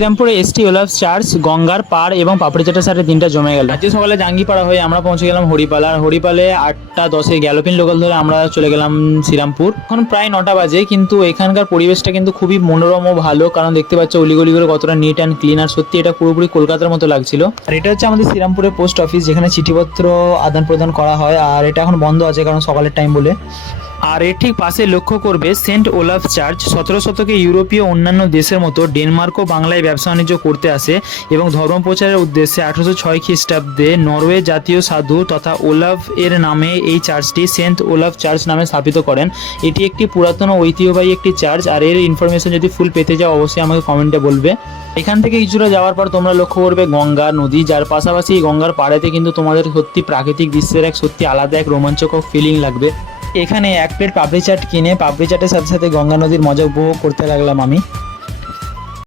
শ্রীরামপুরে ST Olav church, গঙ্গার পাড় এবং পাপড়ি চাটের সাথে দিনটা জমে গেল। আজকে সকালে জাঙ্গিপাড়া হয়ে আমরা পৌঁছে গেলাম হরিপাল। আর হরিপালে 8টা 10-এ গ্যালোপিন লোকাল ধরে আমরা চলে গেলাম শ্রীরামপুর। এখন প্রায় 9টা বাজে, কিন্তু এখানকার পরিবেশটা কিন্তু খুবই মনোরম ও ভালো, কারণ দেখতে পাচ্ছ অলিগলিগুলো কতটা নিট অ্যান্ড ক্লিন। আর সত্যি এটা পুরোপুরি কলকাতার মতো লাগছিল। আর এটা হচ্ছে আমাদের শ্রীরামপুরের পোস্ট অফিস, যেখানে চিঠিপত্র আদান প্রদান করা হয়। আর এটা এখন বন্ধ আছে কারণ সকালের টাইম বলে। আর এর ঠিক পাশে লক্ষ্য করবে সেন্ট ওলাভ চার্চ। 17 শতকে ইউরোপীয় অন্যান্য দেশের মতো ডেনমার্কও বাংলায় ব্যবসা বাণিজ্য করতে আসে এবং ধর্ম প্রচারের উদ্দেশ্যে 1806 খ্রিস্টাব্দে নরওয়ে জাতীয় সাধু তথা ওলাভ এর নামে এই চার্চটি সেন্ট ওলাভ চার্চ নামে স্থাপিত করেন। এটি একটি পুরাতন ঐতিহ্যবাহী একটি চার্চ। আর এর ইনফরমেশন যদি ফুল পেতে যাও অবশ্যই আমাকে কমেন্টে বলবে। এখান থেকে কিছুটা যাওয়ার পর তোমরা লক্ষ্য করবে গঙ্গা নদী, যার পাশাপাশি এই গঙ্গার পাড়েতে কিন্তু তোমাদের সত্যি প্রাকৃতিক দৃশ্যের এক সত্যি আলাদা এক রোমাঞ্চকর ফিলিং লাগবে। এখানে 1 প্লেট পাপড়ি চাট কিনে পাপড়ি চাটের সাথে সাথে গঙ্গা নদীর মজা উপভোগ করতে লাগলাম আমি।